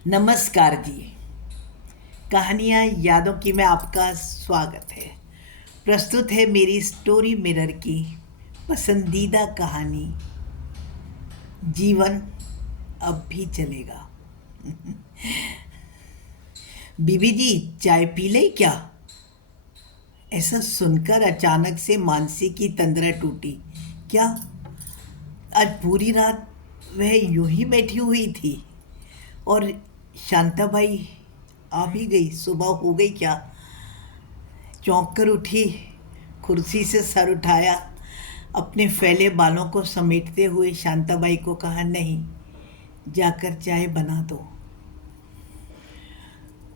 नमस्कार जी। कहानियाँ यादों की में आपका स्वागत है। प्रस्तुत है मेरी स्टोरी मिरर की पसंदीदा कहानी, जीवन अब भी चलेगा। बीबी जी, चाय पी ले क्या? ऐसा सुनकर अचानक से मानसी की तंद्रा टूटी। क्या आज पूरी रात वह यूं ही बैठी हुई थी और शांताबाई आ भी गई? सुबह हो गई क्या? चौंक कर उठी, कुर्सी से सर उठाया, अपने फैले बालों को समेटते हुए शांताबाई को कहा, नहीं, जाकर चाय बना दो।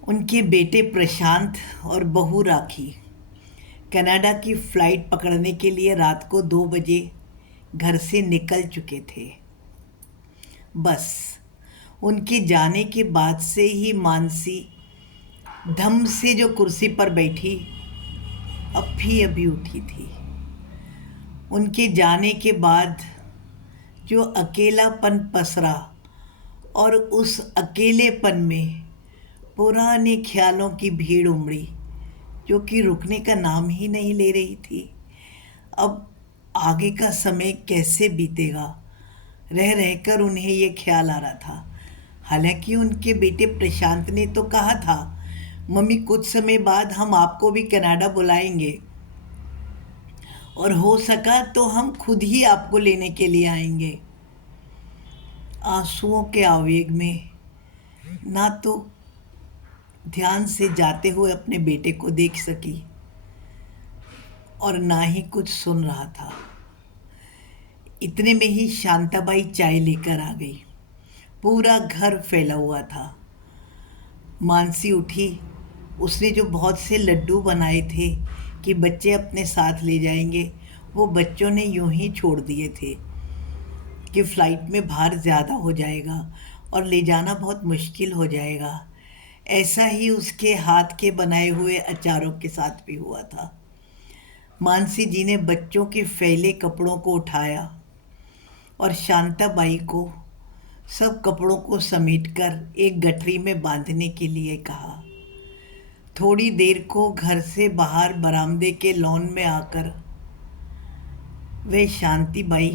उनके बेटे प्रशांत और बहू राखी कनाडा की फ्लाइट पकड़ने के लिए रात को 2 बजे घर से निकल चुके थे। बस उनके जाने के बाद से ही मानसी धम से जो कुर्सी पर बैठी, अभी अभी उठी थी। उनके जाने के बाद जो अकेलापन पसरा और उस अकेलेपन में पुराने ख्यालों की भीड़ उमड़ी, जो कि रुकने का नाम ही नहीं ले रही थी। अब आगे का समय कैसे बीतेगा, रह रहकर उन्हें ये ख्याल आ रहा था। हालांकि उनके बेटे प्रशांत ने तो कहा था, मम्मी कुछ समय बाद हम आपको भी कनाडा बुलाएंगे और हो सका तो हम खुद ही आपको लेने के लिए आएंगे। आंसुओं के आवेग में ना तो ध्यान से जाते हुए अपने बेटे को देख सकी और ना ही कुछ सुन रहा था। इतने में ही शांताबाई चाय लेकर आ गई। पूरा घर फैला हुआ था। मानसी उठी। उसने जो बहुत से लड्डू बनाए थे कि बच्चे अपने साथ ले जाएंगे, वो बच्चों ने यूं ही छोड़ दिए थे कि फ़्लाइट में भार ज़्यादा हो जाएगा और ले जाना बहुत मुश्किल हो जाएगा। ऐसा ही उसके हाथ के बनाए हुए अचारों के साथ भी हुआ था। मानसी जी ने बच्चों के फैले कपड़ों को उठाया और शांताबाई को सब कपड़ों को समेटकर एक गठरी में बांधने के लिए कहा। थोड़ी देर को घर से बाहर बरामदे के लॉन में आकर वे शांतिबाई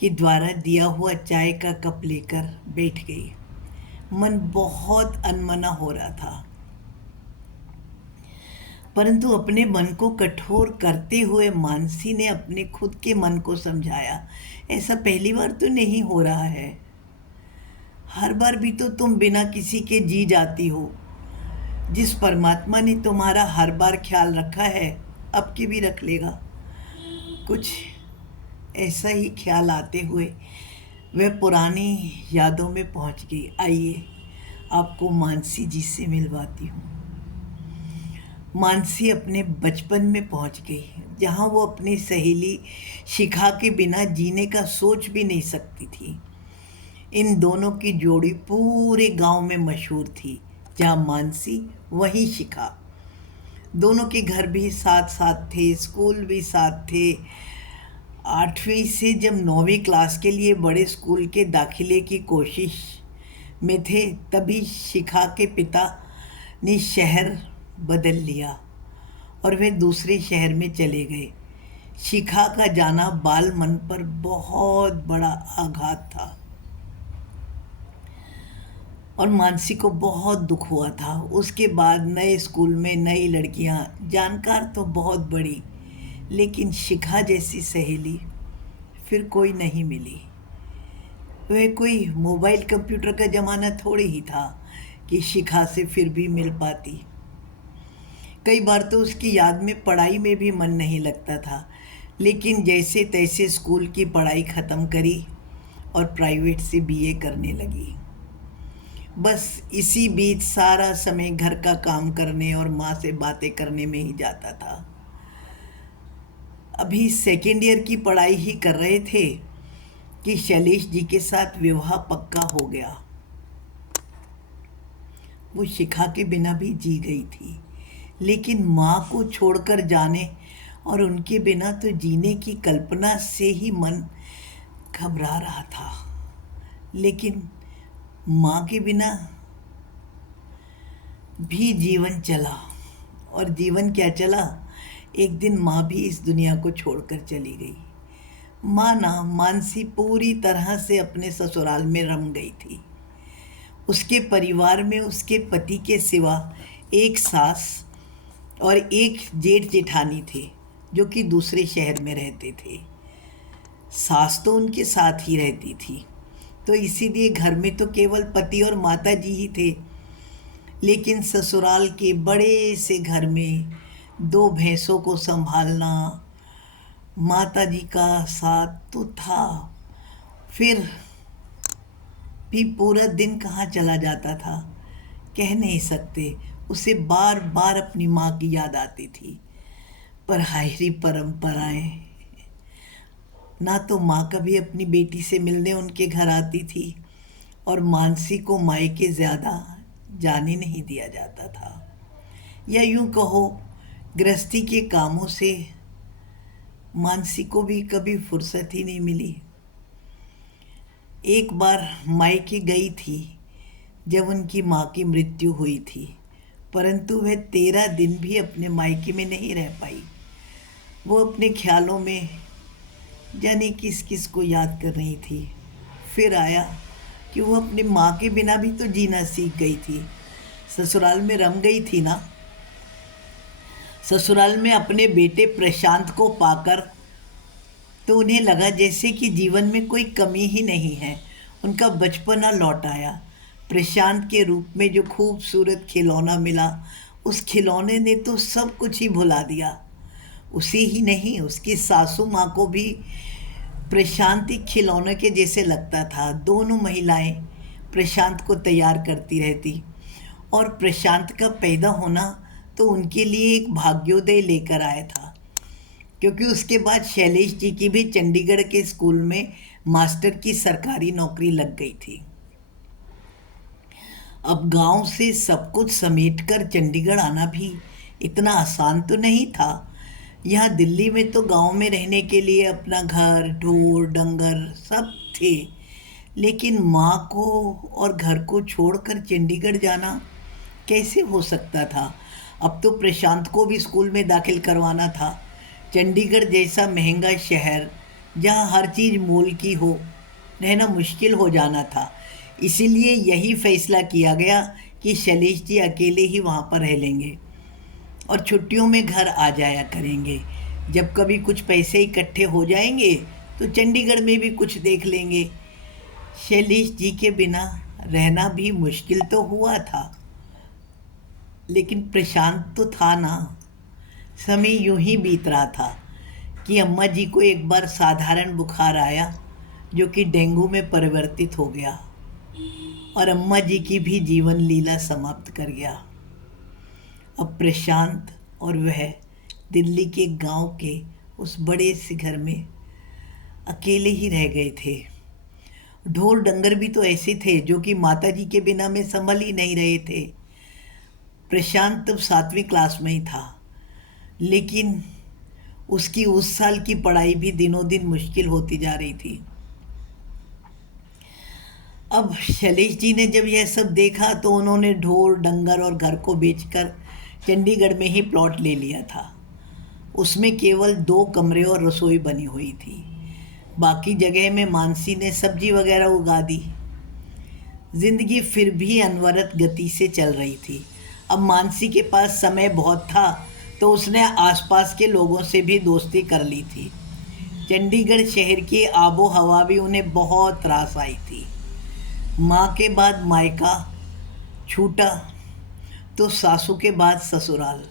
के द्वारा दिया हुआ चाय का कप लेकर बैठ गई। मन बहुत अनमना हो रहा था, परंतु अपने मन को कठोर करते हुए मानसी ने अपने खुद के मन को समझाया, ऐसा पहली बार तो नहीं हो रहा है। हर बार भी तो तुम बिना किसी के जी जाती हो। जिस परमात्मा ने तुम्हारा हर बार ख्याल रखा है, अब की भी रख लेगा। कुछ ऐसा ही ख्याल आते हुए वह पुरानी यादों में पहुंच गई। आइए आपको मानसी जी से मिलवाती हूँ। मानसी अपने बचपन में पहुंच गई, जहां वो अपनी सहेली शिखा के बिना जीने का सोच भी नहीं सकती थी। इन दोनों की जोड़ी पूरे गांव में मशहूर थी, जहां मानसी वहीं शिखा। दोनों के घर भी साथ साथ थे, स्कूल भी साथ थे। 8वीं से जब 9वीं क्लास के लिए बड़े स्कूल के दाखिले की कोशिश में थे, तभी शिखा के पिता ने शहर बदल लिया और वे दूसरे शहर में चले गए। शिखा का जाना बाल मन पर बहुत बड़ा आघात था और मानसी को बहुत दुख हुआ था। उसके बाद नए स्कूल में नई लड़कियां, जानकार तो बहुत बड़ी, लेकिन शिखा जैसी सहेली फिर कोई नहीं मिली। वह कोई मोबाइल कंप्यूटर का ज़माना थोड़ी ही था कि शिखा से फिर भी मिल पाती। कई बार तो उसकी याद में पढ़ाई में भी मन नहीं लगता था, लेकिन जैसे तैसे स्कूल की पढ़ाई ख़त्म करी और प्राइवेट से बीए करने लगी। बस इसी बीच सारा समय घर का काम करने और माँ से बातें करने में ही जाता था। अभी सेकेंड ईयर की पढ़ाई ही कर रहे थे कि शैलेश जी के साथ विवाह पक्का हो गया। वो शिखा के बिना भी जी गई थी, लेकिन माँ को छोड़कर जाने और उनके बिना तो जीने की कल्पना से ही मन घबरा रहा था। लेकिन माँ के बिना भी जीवन चला। और जीवन क्या चला, एक दिन माँ भी इस दुनिया को छोड़कर चली गई। माँ ना, मानसी पूरी तरह से अपने ससुराल में रम गई थी। उसके परिवार में उसके पति के सिवा एक सास और एक जेठ जेठानी थे, जो कि दूसरे शहर में रहते थे। सास तो उनके साथ ही रहती थी, तो इसीलिए घर में तो केवल पति और माता जी ही थे। लेकिन ससुराल के बड़े से घर में दो भैंसों को संभालना, माता जी का साथ तो था, फिर भी पूरा दिन कहाँ चला जाता था कह नहीं सकते। उसे बार बार अपनी माँ की याद आती थी। पर हायरी परंपराएं, ना तो माँ कभी अपनी बेटी से मिलने उनके घर आती थी, और मानसी को मायके ज़्यादा जाने नहीं दिया जाता था। या यूं कहो, गृहस्थी के कामों से मानसी को भी कभी फुर्सत ही नहीं मिली। एक बार मायके गई थी जब उनकी माँ की मृत्यु हुई थी, परंतु वह 13 दिन भी अपने मायके में नहीं रह पाई। वो अपने ख्यालों में जाने किस किस को याद कर रही थी। फिर आया कि वो अपनी माँ के बिना भी तो जीना सीख गई थी। ससुराल में रम गई थी ना। ससुराल में अपने बेटे प्रशांत को पाकर तो उन्हें लगा जैसे कि जीवन में कोई कमी ही नहीं है। उनका बचपना लौट आया। प्रशांत के रूप में जो खूबसूरत खिलौना मिला, उस खिलौने ने तो सब कुछ ही भुला दिया। उसे ही नहीं, उसकी सासू माँ को भी प्रशांत एक खिलौने के जैसे लगता था। दोनों महिलाएं प्रशांत को तैयार करती रहती, और प्रशांत का पैदा होना तो उनके लिए एक भाग्योदय लेकर आया था, क्योंकि उसके बाद शैलेश जी की भी चंडीगढ़ के स्कूल में मास्टर की सरकारी नौकरी लग गई थी। अब गांव से सब कुछ समेटकर चंडीगढ़ आना भी इतना आसान तो नहीं था। यहाँ दिल्ली में तो गांव में रहने के लिए अपना घर, ढोर डंगर सब थे, लेकिन माँ को और घर को छोड़कर चंडीगढ़ जाना कैसे हो सकता था। अब तो प्रशांत को भी स्कूल में दाखिल करवाना था। चंडीगढ़ जैसा महंगा शहर, जहाँ हर चीज़ मोल की हो, रहना मुश्किल हो जाना था। इसीलिए यही फैसला किया गया कि शैलेश जी अकेले ही वहाँ पर रह लेंगे और छुट्टियों में घर आ जाया करेंगे। जब कभी कुछ पैसे इकट्ठे हो जाएंगे तो चंडीगढ़ में भी कुछ देख लेंगे। शैलेश जी के बिना रहना भी मुश्किल तो हुआ था, लेकिन प्रशांत तो था ना। समय यूं ही बीत रहा था कि अम्मा जी को एक बार साधारण बुखार आया, जो कि डेंगू में परिवर्तित हो गया, और अम्मा जी की भी जीवन लीला समाप्त कर गया। अब प्रशांत और वह दिल्ली के गांव के उस बड़े से घर में अकेले ही रह गए थे। ढोर डंगर भी तो ऐसे थे जो कि माता जी के बिना में संभल ही नहीं रहे थे। प्रशांत तब 7वीं क्लास में ही था, लेकिन उसकी उस साल की पढ़ाई भी दिनों दिन मुश्किल होती जा रही थी। अब शैलेश जी ने जब यह सब देखा तो उन्होंने ढोर डंगर और घर को बेचकर चंडीगढ़ में ही प्लॉट ले लिया था। उसमें केवल 2 कमरे और रसोई बनी हुई थी। बाकी जगह में मानसी ने सब्जी वगैरह उगा दी। जिंदगी फिर भी अनवरत गति से चल रही थी। अब मानसी के पास समय बहुत था, तो उसने आसपास के लोगों से भी दोस्ती कर ली थी। चंडीगढ़ शहर की आबो हवा भी उन्हें बहुत त्रास आई थी। माँ के बाद मायका छूटा तो सासू के बाद ससुराल।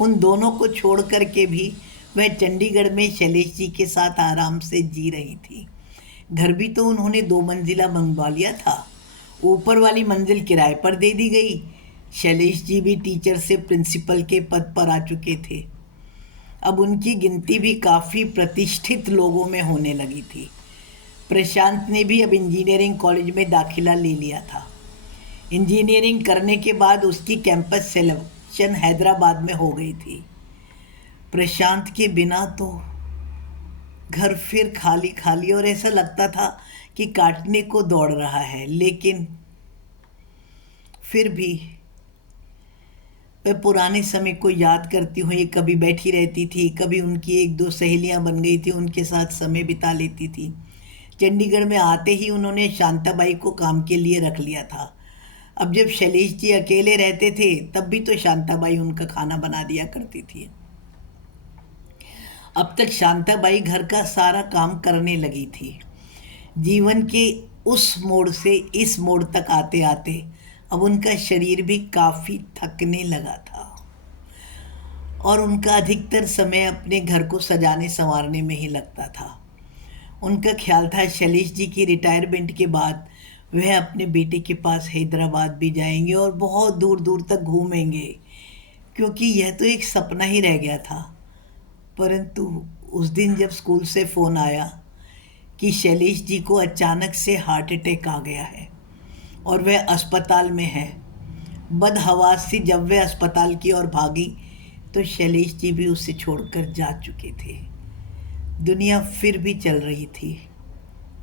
उन दोनों को छोड़ कर के भी वह चंडीगढ़ में शैलेश जी के साथ आराम से जी रही थी। घर भी तो उन्होंने 2 मंजिला मंगवा लिया था। ऊपर वाली मंजिल किराए पर दे दी गई। शैलेश जी भी टीचर से प्रिंसिपल के पद पर आ चुके थे। अब उनकी गिनती भी काफ़ी प्रतिष्ठित लोगों में होने लगी थी। प्रशांत ने भी अब इंजीनियरिंग कॉलेज में दाखिला ले लिया था। इंजीनियरिंग करने के बाद उसकी कैंपस सिलेक्शन हैदराबाद में हो गई थी। प्रशांत के बिना तो घर फिर खाली खाली और ऐसा लगता था कि काटने को दौड़ रहा है। लेकिन फिर भी वह पुराने समय को याद करती हुई कभी बैठी रहती थी, कभी उनकी एक दो सहेलियां बन गई थी, उनके साथ समय बिता लेती थी। चंडीगढ़ में आते ही उन्होंने शांताबाई को काम के लिए रख लिया था। अब जब शैलेश जी अकेले रहते थे तब भी तो शांताबाई उनका खाना बना दिया करती थी। अब तक शांताबाई घर का सारा काम करने लगी थी। जीवन के उस मोड़ से इस मोड़ तक आते आते अब उनका शरीर भी काफ़ी थकने लगा था और उनका अधिकतर समय अपने घर को सजाने संवारने में ही लगता था। उनका ख्याल था शैलेश जी की रिटायरमेंट के बाद वह अपने बेटे के पास हैदराबाद भी जाएंगे और बहुत दूर दूर तक घूमेंगे, क्योंकि यह तो एक सपना ही रह गया था। परंतु उस दिन जब स्कूल से फ़ोन आया कि शैलेश जी को अचानक से हार्ट अटैक आ गया है और वह अस्पताल में है, बदहवास सी जब वह अस्पताल की ओर भागी तो शैलेश जी भी उसे छोड़कर जा चुके थे। दुनिया फिर भी चल रही थी,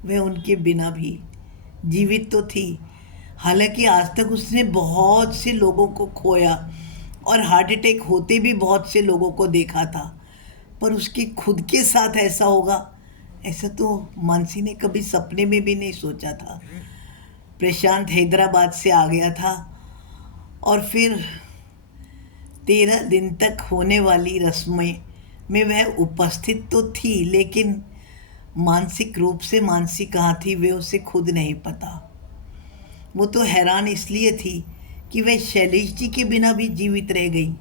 वह उनके बिना भी जीवित तो थी। हालांकि आज तक उसने बहुत से लोगों को खोया और हार्ट अटैक होते भी बहुत से लोगों को देखा था, पर उसके खुद के साथ ऐसा होगा ऐसा तो मानसी ने कभी सपने में भी नहीं सोचा था। प्रशांत हैदराबाद से आ गया था और फिर 13 दिन तक होने वाली रस्में में वह उपस्थित तो थी, लेकिन मानसिक रूप से मानसी कहाँ थी वे उसे खुद नहीं पता। वो तो हैरान इसलिए थी कि वह शैलेश जी के बिना भी जीवित रह गई।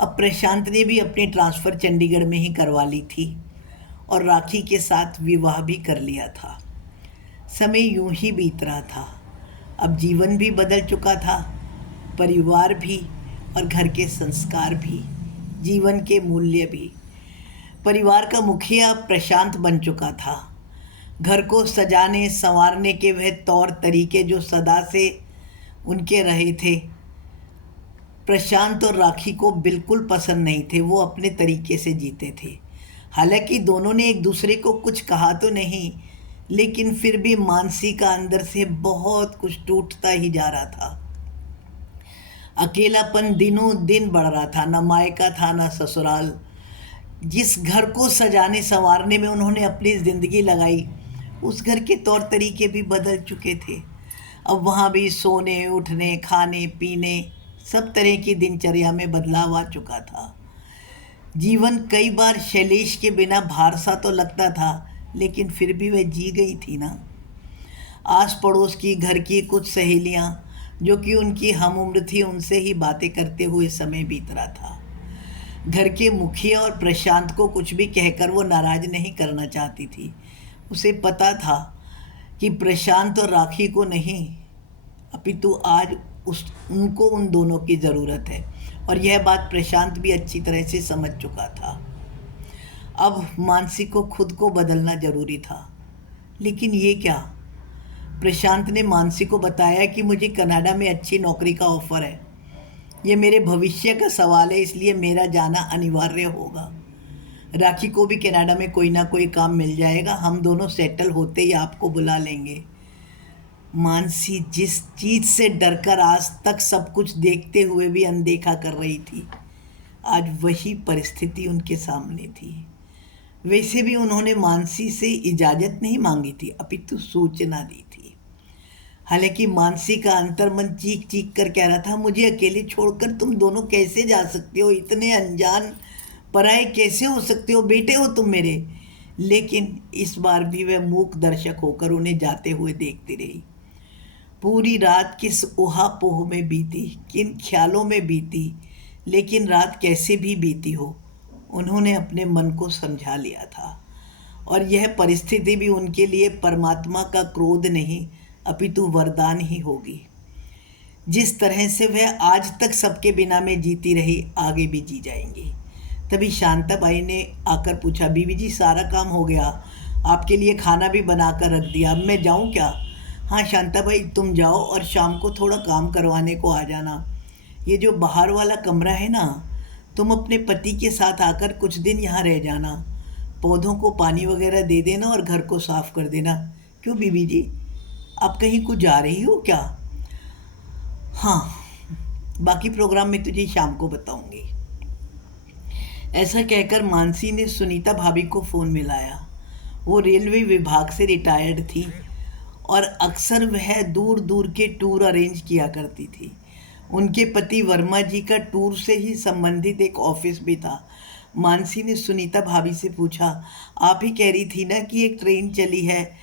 अब प्रशांत ने भी अपनी ट्रांसफ़र चंडीगढ़ में ही करवा ली थी और राखी के साथ विवाह भी कर लिया था। समय यूं ही बीत रहा था। अब जीवन भी बदल चुका था, परिवार भी और घर के संस्कार भी, जीवन के मूल्य भी। परिवार का मुखिया प्रशांत बन चुका था। घर को सजाने संवारने के वह तौर तरीके जो सदा से उनके रहे थे, प्रशांत और राखी को बिल्कुल पसंद नहीं थे। वो अपने तरीके से जीते थे। हालांकि दोनों ने एक दूसरे को कुछ कहा तो नहीं, लेकिन फिर भी मानसी का अंदर से बहुत कुछ टूटता ही जा रहा था। अकेलापन दिनों दिन बढ़ रहा था। न मायका था न ससुराल। जिस घर को सजाने संवारने में उन्होंने अपनी ज़िंदगी लगाई, उस घर के तौर तरीके भी बदल चुके थे। अब वहाँ भी सोने उठने खाने पीने सब तरह की दिनचर्या में बदलाव आ चुका था। जीवन कई बार शैलेश के बिना भार सा तो लगता था, लेकिन फिर भी वह जी गई थी ना। आस पड़ोस की घर की कुछ सहेलियां जो कि उनकी हम उम्र थी, उनसे ही बातें करते हुए समय बीत रहा था। घर के मुखिया और प्रशांत को कुछ भी कहकर वो नाराज़ नहीं करना चाहती थी। उसे पता था कि प्रशांत और राखी को नहीं, अपितु आज उनको उन दोनों की ज़रूरत है, और यह बात प्रशांत भी अच्छी तरह से समझ चुका था। अब मानसी को खुद को बदलना ज़रूरी था। लेकिन ये क्या? प्रशांत ने मानसी को बताया कि मुझे कनाडा में अच्छी नौकरी का ऑफ़र है। ये मेरे भविष्य का सवाल है, इसलिए मेरा जाना अनिवार्य होगा। राखी को भी कनाडा में कोई ना कोई काम मिल जाएगा। हम दोनों सेटल होते ही आपको बुला लेंगे। मानसी जिस चीज़ से डरकर आज तक सब कुछ देखते हुए भी अनदेखा कर रही थी, आज वही परिस्थिति उनके सामने थी। वैसे भी उन्होंने मानसी से इजाज़त नहीं मांगी थी, अपितु सूचना दी थी। हालांकि मानसी का अंतर्मन चीख चीख कर कह रहा था, मुझे अकेले छोड़कर तुम दोनों कैसे जा सकते हो? इतने अनजान पराए कैसे हो सकते हो? बेटे हो तुम मेरे। लेकिन इस बार भी वह मूक दर्शक होकर उन्हें जाते हुए देखती रही। पूरी रात किस ऊहापोह में बीती, किन ख्यालों में बीती, लेकिन रात कैसे भी बीती हो, उन्होंने अपने मन को समझा लिया था। और यह परिस्थिति भी उनके लिए परमात्मा का क्रोध नहीं, अपितु वरदान ही होगी। जिस तरह से वह आज तक सबके बिना में जीती रही, आगे भी जी जाएंगी। तभी शांताबाई ने आकर पूछा, बीवी जी सारा काम हो गया, आपके लिए खाना भी बना कर रख दिया, अब मैं जाऊं क्या? हाँ शांताबाई तुम जाओ और शाम को थोड़ा काम करवाने को आ जाना। ये जो बाहर वाला कमरा है ना, तुम अपने पति के साथ आकर कुछ दिन यहाँ रह जाना। पौधों को पानी वगैरह दे देना और घर को साफ़ कर देना। क्यों बीवी जी, आप कहीं को जा रही हो क्या? हाँ, बाकी प्रोग्राम में तुझे शाम को बताऊंगी। ऐसा कहकर मानसी ने सुनीता भाभी को फ़ोन मिलाया। वो रेलवे विभाग से रिटायर्ड थी और अक्सर वह दूर दूर के टूर अरेंज किया करती थी। उनके पति वर्मा जी का टूर से ही संबंधित एक ऑफिस भी था। मानसी ने सुनीता भाभी से पूछा, आप ही कह रही थी ना कि एक ट्रेन चली है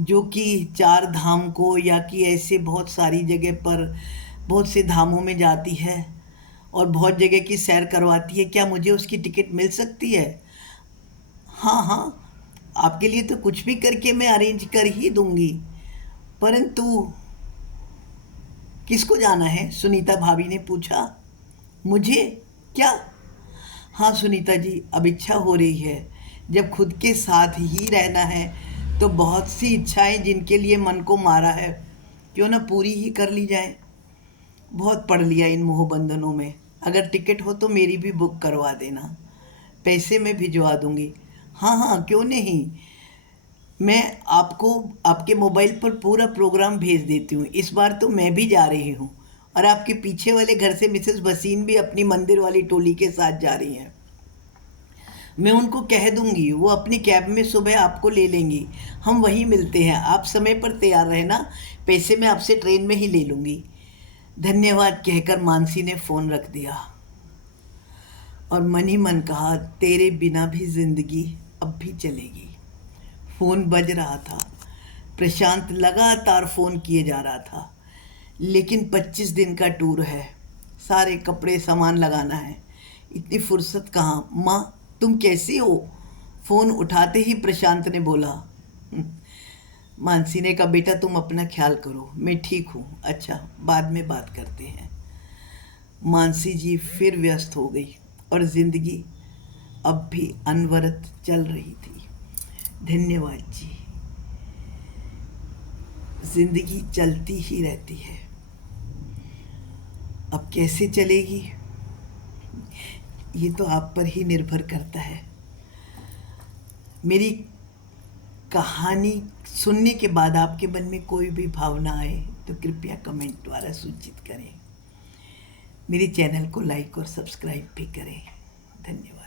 जो कि चार धाम को या कि ऐसे बहुत सारी जगह पर बहुत से धामों में जाती है और बहुत जगह की सैर करवाती है, क्या मुझे उसकी टिकट मिल सकती है? हाँ हाँ, आपके लिए तो कुछ भी करके मैं अरेंज कर ही दूंगी, परंतु किसको जाना है? सुनीता भाभी ने पूछा। मुझे? क्या? हाँ सुनीता जी, अब इच्छा हो रही है। जब खुद के साथ ही रहना है तो बहुत सी इच्छाएं जिनके लिए मन को मारा है, क्यों ना पूरी ही कर ली जाए। बहुत पढ़ लिया इन मोह बंधनों में। अगर टिकट हो तो मेरी भी बुक करवा देना, पैसे मैं भिजवा दूंगी। हाँ हाँ, क्यों नहीं। मैं आपको आपके मोबाइल पर पूरा प्रोग्राम भेज देती हूँ। इस बार तो मैं भी जा रही हूँ और आपके पीछे वाले घर से मिसेस भसीन भी अपनी मंदिर वाली टोली के साथ जा रही हैं। मैं उनको कह दूंगी, वो अपनी कैब में सुबह आपको ले लेंगी। हम वहीं मिलते हैं, आप समय पर तैयार रहना। पैसे मैं आपसे ट्रेन में ही ले लूँगी। धन्यवाद कहकर मानसी ने फ़ोन रख दिया और मन ही मन कहा, तेरे बिना भी जिंदगी अब भी चलेगी। फ़ोन बज रहा था। प्रशांत लगातार फ़ोन किए जा रहा था। लेकिन 25 दिन का टूर है, सारे कपड़े सामान लगाना है, इतनी फुर्सत कहाँ। माँ, तुम कैसी हो? फ़ोन उठाते ही प्रशांत ने बोला। मानसी ने कहा, बेटा तुम अपना ख्याल करो, मैं ठीक हूँ। अच्छा, बाद में बात करते हैं। मानसी जी फिर व्यस्त हो गई और ज़िंदगी अब भी अनवरत चल रही थी। धन्यवाद जी। ज़िंदगी चलती ही रहती है, अब कैसे चलेगी ये तो आप पर ही निर्भर करता है। मेरी कहानी सुनने के बाद आपके मन में कोई भी भावना आए तो कृपया कमेंट द्वारा सूचित करें। मेरे चैनल को लाइक और सब्सक्राइब भी करें। धन्यवाद।